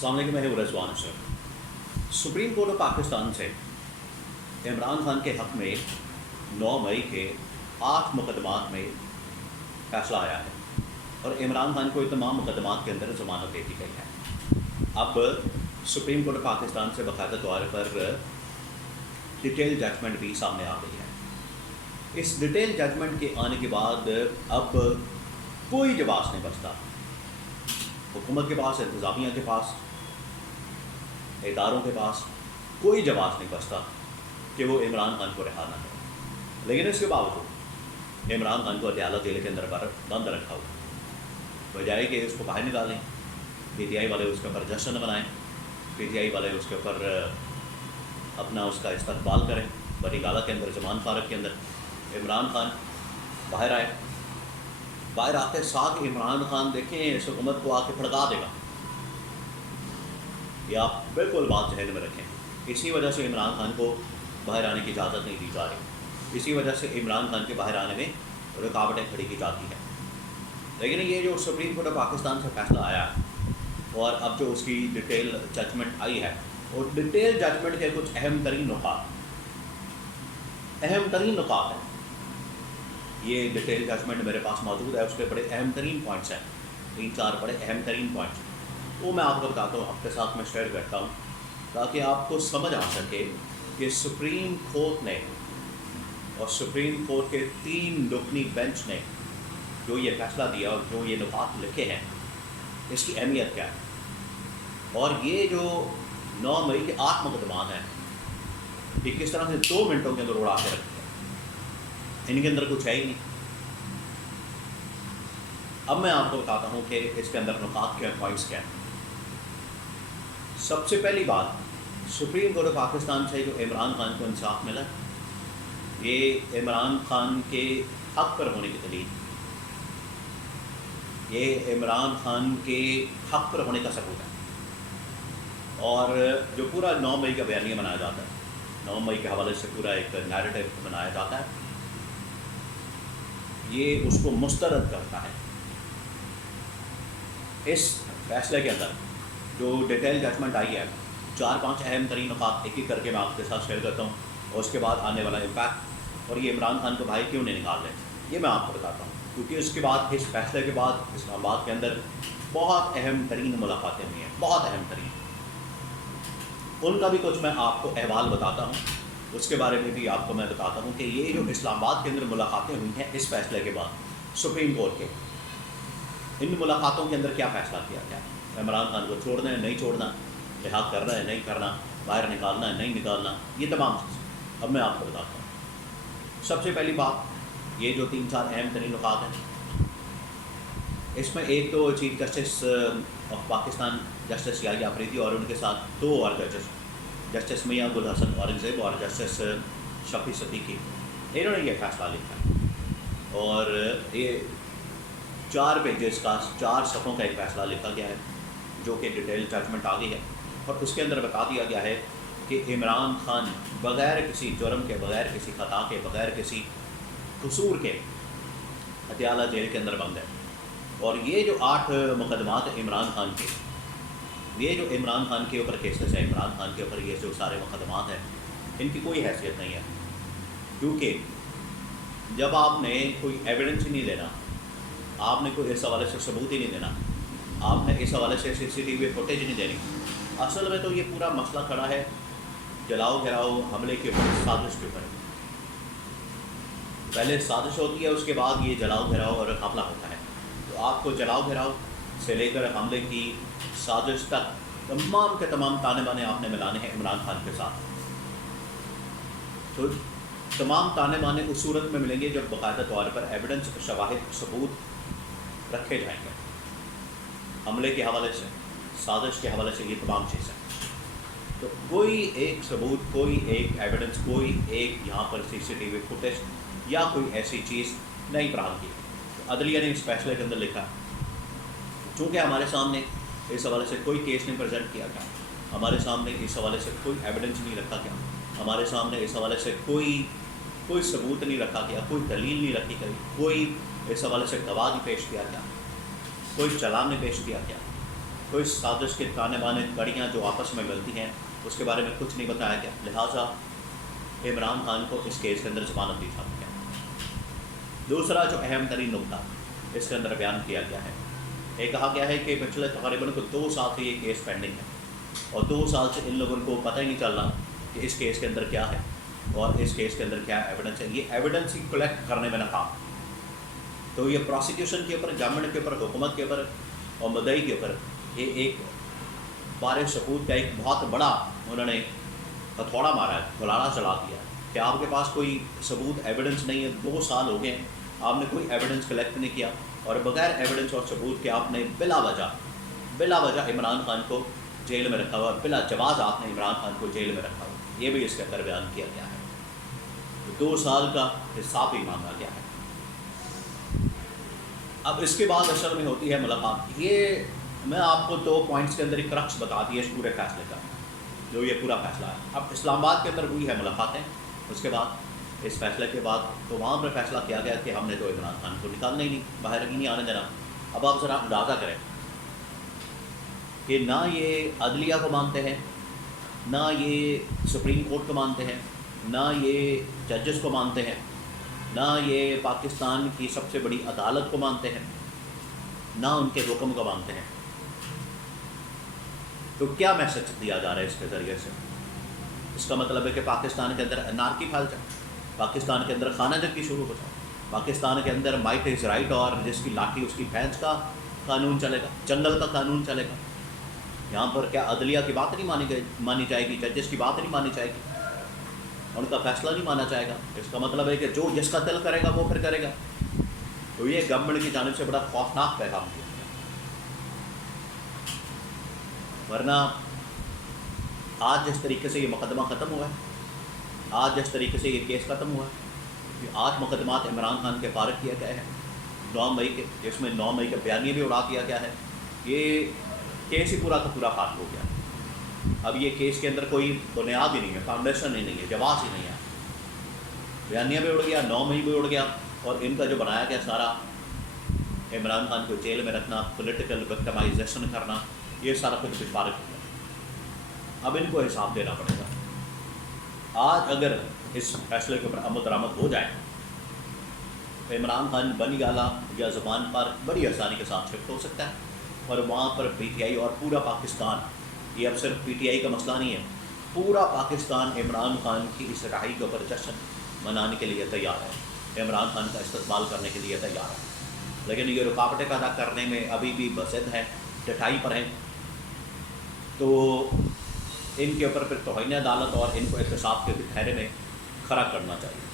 अस्सलाम वालेकुम, मैं हूं Rizwan Ashraf. Supreme court of Pakistan से इमरान खान के हक़ में 9 मई के 8 मुकदमात में फ़ैसला आया है और इमरान खान को तमाम मुकदमात के अंदर ज़मानत दे दी गई है। अब सुप्रीम कोर्ट ऑफ पाकिस्तान से बाकायदा तौर पर डिटेल जजमेंट भी सामने आ गई है। इस डिटेल जजमेंट के आने के बाद अब कोई जवाब नहीं बचता हुकूमत के पास, इंतज़ामिया के पास, इदारों के पास कोई जवाब नहीं बचता कि वो इमरान खान को रिहा ना करें। लेकिन इसके बावजूद इमरान खान को अदयाला जेल के अंदर बंद रखा हुआ, बजाय कि उसको बाहर निकालें। PTI वाले उसके ऊपर जश्न मनाएं, PTI वाले उसके ऊपर अपना उसका इस्तकबाल करें। बड़ी गाला के अंदर, जमान फारक के अंदर इमरान खान बाहर आए। बाहर आते साथ इमरान खान देखें इस हुकूमत को आके भड़का देगा। ये आप बिल्कुल बात जहन में रखें। इसी वजह से इमरान खान को बाहर आने की इजाज़त नहीं दी जा रही। इसी वजह से इमरान खान के बाहर आने में रुकावटें खड़ी की जाती हैं। लेकिन ये जो सुप्रीम कोर्ट ऑफ पाकिस्तान से फैसला आया और अब जो उसकी डिटेल जजमेंट आई है, और डिटेल जजमेंट के कुछ अहम तरीन नुकात हैं। ये डिटेल जजमेंट मेरे पास मौजूद है, उसके बड़े अहम तरीन पॉइंट्स हैं, 3-4 बड़े अहम तरीन पॉइंट्स। वो मैं आपको बताता हूँ, आपके साथ मैं शेयर करता हूँ ताकि आपको समझ आ सके कि सुप्रीम कोर्ट ने और सुप्रीम कोर्ट के 3 रुकनी बेंच ने जो ये फैसला दिया और जो ये नुकात लिखे हैं, इसकी अहमियत क्या है। और ये जो 9 मई के 8 मुकदमात हैं, ये किस तरह से 2 मिनटों के अंदर उड़ा के रखे हैं। इनके अंदर कुछ है ही नहीं। अब मैं आपको बताता हूँ कि इसके अंदर नुकात के पॉइंट्स क्या हैं। सबसे पहली बात, सुप्रीम कोर्ट ऑफ पाकिस्तान से जो इमरान खान को इंसाफ मिला, ये इमरान खान के हक़ पर होने की दलील, ये इमरान खान के हक़ पर होने का सबूत है। और जो पूरा 9 मई का बयानिया बनाया जाता है, 9 मई के हवाले से पूरा एक नैरेटिव बनाया जाता है, ये उसको मुस्तरद करता है। इस फैसले के अंदर जो डिटेल जजमेंट आई है, 4-5 अहम तरीन नुकात एक ही करके मैं आपके साथ शेयर करता हूँ, और उसके बाद आने वाला इम्पैक्ट, और ये इमरान खान को भाई क्यों नहीं निकाल रहे, ये मैं आपको बताता हूँ। क्योंकि उसके बाद, इस फैसले के बाद इस्लामाबाद के अंदर बहुत अहम तरीन मुलाकातें हुई हैं, बहुत अहम तरीन। उनका भी कुछ मैं आपको अहवाल बताता हूँ, उसके बारे में भी आपको मैं बताता हूँ कि ये जो इस्लामाबाद के अंदर मुलाकातें हुई हैं इस फैसले के बाद सुप्रीम कोर्ट के, इन मुलाकातों के अंदर क्या फ़ैसला किया गया। इमरान खान को छोड़ना है, नहीं छोड़ना, रिहा करना है, नहीं करना, बाहर निकालना है, नहीं निकालना, ये तमाम चीज़ें अब मैं आपको बताता हूँ। सबसे पहली बात, ये जो 3-4 अहम तरीन नुकात हैं, इसमें एक तो chief justice of Pakistan justice Yahya Afridi और उनके साथ 2 और जजेस, जस्टिस मियां गुल हसन औरंगज़ेब और जस्टिस शफी सदीकी, इन्होंने ये फैसला लिखा है। और ये 4 पेजेस का, 4 सफ़ों का एक फ़ैसला लिखा गया है जो कि डिटेल जजमेंट आ गई है। और उसके अंदर बता दिया गया है कि इमरान खान बग़ैर किसी जुर्म के, बग़ैर किसी ख़ता के, बग़ैर किसी कसूर के अदयाला जेल के अंदर बंद है। और ये जो 8 मुकदमात हैं इमरान खान के, ये जो इमरान खान के ऊपर केसेस हैं, इमरान खान के ऊपर ये जो सारे मुकदमात हैं, इनकी कोई हैसियत नहीं है। क्योंकि जब आपने कोई एविडेंस ही नहीं देना, आपने कोई इस हवाले से सबूत ही नहीं देना, आपने इस हवाले से CCTV फुटेज नहीं देनी, असल में तो ये पूरा मसला खड़ा है जलाओ गिराओ हमले के ऊपर, साजिश के ऊपर। पहले साजिश होती है, उसके बाद ये जलाओ गिराओ और हमला होता है। तो आपको जलाओ गिराओ से लेकर हमले की साजिश तक तमाम के तमाम ताने बाने आपने मिलाने हैं इमरान खान के साथ। तो तमाम ताने बाने उस सूरत में मिलेंगे जब बाकायदा तौर पर एविडेंस, शवाहिद, सबूत रखे जाएंगे। हमले के हवाले से, साजिश के हवाले से, ये तमाम चीज़ें। तो कोई एक सबूत, कोई एक एविडेंस, कोई एक यहाँ पर CCTV फुटेज या कोई ऐसी चीज़ नहीं फराहम की। तो अदलिया ने इस फैसले के अंदर लिखा, चूँकि हमारे सामने इस हवाले से कोई केस नहीं प्रेजेंट किया गया, हमारे सामने इस हवाले से कोई एविडेंस नहीं रखा गया, हमारे सामने इस हवाले से कोई सबूत नहीं रखा गया, कोई दलील नहीं रखी गई, कोई इस हवाले से गवाह नहीं पेश किया गया, कोई चालान नहीं पेश किया गया। کوئی سازش کے تانے بانے کڑیاں جو آپس میں ملتی ہیں اس کے بارے میں کچھ نہیں بتایا گیا، لہٰذا عمران خان کو اس کیس کے اندر ضمانت دی جاتی ہے۔ دوسرا جو اہم ترین نقطہ اس کے اندر بیان کیا گیا ہے، یہ کہا گیا ہے کہ پچھلے تقریباً 2 سال سے یہ کیس پینڈنگ ہے اور 2 سال سے ان لوگوں کو پتہ ہی نہیں چل رہا کہ اس کیس کے اندر کیا ہے اور اس کیس کے اندر کیا ایویڈنس ہے۔ یہ ایویڈنس ہی کلیکٹ کرنے میں ناکام۔ تو یہ پروسیکیوشن کے اوپر، گورنمنٹ کے اوپر، حکومت کے اوپر اور مدعی کے اوپر یہ ایک بارے ثبوت کا ایک بہت بڑا انہوں نے ہتھوڑا مارا ہے، گلالہ چلا دیا کہ آپ کے پاس کوئی ثبوت ایویڈنس نہیں ہے، 2 سال ہو گئے ہیں، آپ نے کوئی ایویڈنس کلیکٹ نہیں کیا اور بغیر ایویڈنس اور ثبوت کے آپ نے بلا وجہ عمران خان کو جیل میں رکھا ہوا، بلا جواز آپ نے عمران خان کو جیل میں رکھا ہوا۔ یہ بھی اس کے اندر بیان کیا گیا ہے۔ 2 سال کا حساب ہی مانگا گیا ہے۔ اب اس کے بعد اصل میں ہوتی ہے ملاقات۔ یہ میں آپ کو 2 پوائنٹس کے اندر ایک کرکس بتا دی ہے اس پورے فیصلے کا، جو یہ پورا فیصلہ ہے۔ اب اسلام آباد کے اندر ہوئی ہے ملاقاتیں، اس کے بعد اس فیصلے کے بعد تو وہاں پر فیصلہ کیا گیا کہ ہم نے تو عمران خان کو نکالنا ہی نہیں، باہر ہی نہیں آنے دینا۔ اب آپ ذرا اندازہ کریں کہ نہ یہ عدلیہ کو مانتے ہیں، نہ یہ سپریم کورٹ کو مانتے ہیں، نہ یہ ججز کو مانتے ہیں، نہ یہ پاکستان کی سب سے بڑی عدالت کو مانتے ہیں، نہ ان کے حکم کو مانتے ہیں۔ تو کیا میسج دیا جا رہا ہے اس کے ذریعے سے؟ اس کا مطلب ہے کہ پاکستان کے اندر انارکی پھیل جائے، پاکستان کے اندر خانہ جنگی شروع ہو جائے، پاکستان کے اندر مائٹ از رائٹ اور جس کی لاٹھی اس کی بھینس کا قانون چلے گا، جنگل کا قانون چلے گا۔ یہاں پر کیا عدلیہ کی بات نہیں مانی جائے گی، ججز کی بات نہیں مانی جائے گی، ان کا فیصلہ نہیں مانا جائے گا؟ اس کا مطلب ہے کہ جو جس کا دل کرے گا وہ پھر کرے گا۔ تو یہ گورنمنٹ کی جانب سے بڑا خوفناک پیغام دیا گیا۔ ورنہ آج جس طریقے سے یہ مقدمہ ختم ہوا ہے، آج جس طریقے سے یہ کیس ختم ہوا ہے، یہ 8 مقدمات عمران خان کے فارغ کیے گئے ہیں 9 مئی کے، جس میں 9 مئی کا بیانیہ بھی اڑا دیا گیا ہے۔ یہ کیس ہی پورا کا پورا ختم ہو گیا۔ اب یہ کیس کے اندر کوئی بنیاد ہی نہیں ہے، فاؤنڈیشن ہی نہیں ہے، جواز ہی نہیں ہے۔ بیانیہ بھی اڑ گیا، 9 مئی بھی اڑ گیا، اور ان کا جو بنایا گیا سارا عمران خان کو جیل میں رکھنا، پولیٹیکل وکٹمائزیشن کرنا، یہ سارا کچھ فارغ ہو گیا۔ اب ان کو حساب دینا پڑے گا۔ آج اگر اس فیصلے کے اوپر عمل درآمد ہو جائے تو عمران خان بنی گالہ یا زبان پر بڑی آسانی کے ساتھ شفٹ ہو سکتا ہے، اور وہاں پر پی ٹی آئی اور پورا پاکستان، یہ اب صرف پی ٹی آئی کا مسئلہ نہیں ہے، پورا پاکستان عمران خان کی اس رہائی کے اوپر جشن منانے کے لیے تیار ہے، عمران خان کا استقبال کرنے کے لیے تیار ہے۔ لیکن یہ رکاوٹیں پیدا کرنے میں ابھی بھی بضد ہیں، ڈٹائی پر ہیں، تو ان کے اوپر پھر توہین عدالت اور ان کو احتساب کے گھیرے میں کھڑا کرنا چاہیے۔